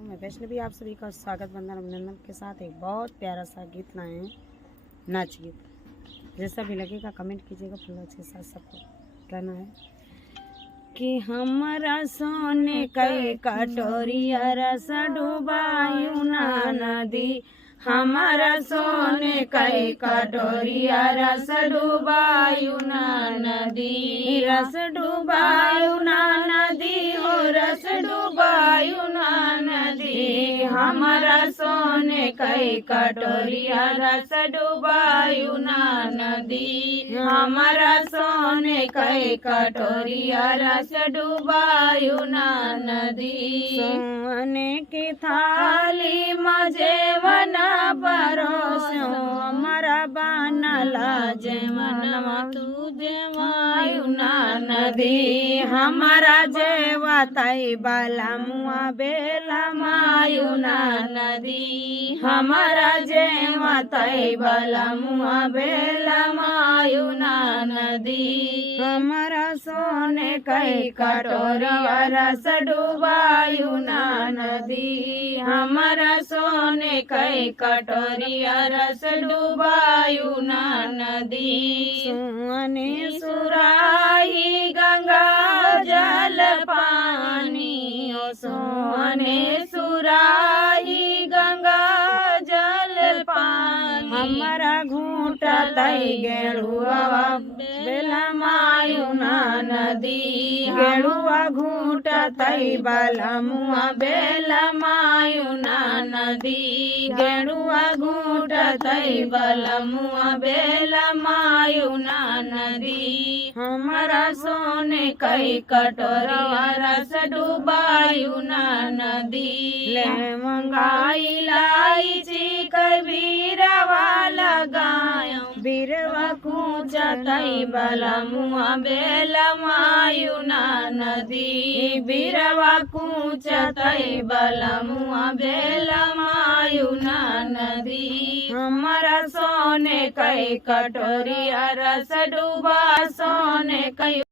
मैं वैष्णवी आप सभी का स्वागत वंदन अभिनंदन के साथ एक बहुत प्यारा सा गीत लाए हैं, नाच गीत। जैसा भी लगेगा कमेंट कीजिएगा। फुल के साथ सबको कहना है कि हमारा सोने कई कटोरिया रस डुबायु ना नदी, हमारा सोने कई कटोरिया रस डुबायु ना नदी, रस डुबायु ना नदी हो रस डुबायु ना नदी, हमारा सोने कई कटोरिया रस डुबायु ना नदी, हमारा सोने कई कटोरिया रस डुबायु ना नदी। सोने की थाली मजे वना परोसो हमारा बनला जेवनवा तुझे वायु ना नदी, हमारा जेवा तई बाला मुआ बेला मायु ना नदी, हमारा जेवा तई बाला मुआ बेला मायु ना नदी, हमारा सोने कई कटोरिया रस डुबायु ना नदी, हमारा सोने कई कटोरिया रस डुबायु ना नदी। सोने सुराही गंगा जल पानी ओ सोने सुराही गंगा जल पानी, हमारा घूंटा तई गेड़ुआ बेला मायु ना नदी, गेड़ुआ घूंटा तई बाला मुआ बेला मायु ना नदी, गेड़ुआ घूंटा तई बाला मुआ बेला मायु ना नदी, हमारा सोने कई कटोरवा रस डुबायु ना नदी। ले मंगाई लाई ची कबीरवा लगायो बीरवा कूचा तई बाला मुआ बेला मायु ना नदी, बीरवा कूचा तई बाला मुआ बेला मायु ना नदी, हमारा सोने कई कटोरिया रस डूबा सोने कई